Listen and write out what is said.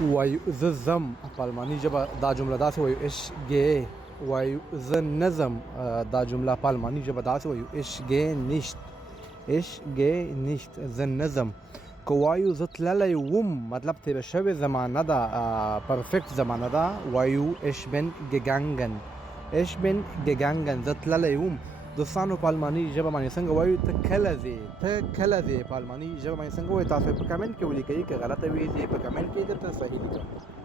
وایو زه زم په الماني ژبه دا جمله داسې وایو اش ګې وایو زه نظم دا جمله په الماني ژبه داسې وایو اش ګې نیشت اش ګې نیشت زه نظم که وایو زه تللی وم مطلب تېره شوې زمانه ده پرفیکټ زمانه ده وایو اش بن ګګانګن اش بن ګګانګن زه تللی وم دوستانو په الماني ژبه باندې څنګه وایو ته کله ځې په الماني ژبه باندې څنګه وایو تاسو په کمنټ کې ولیکئ که غلطه وي په کمنټ کې درته صحیح لیکم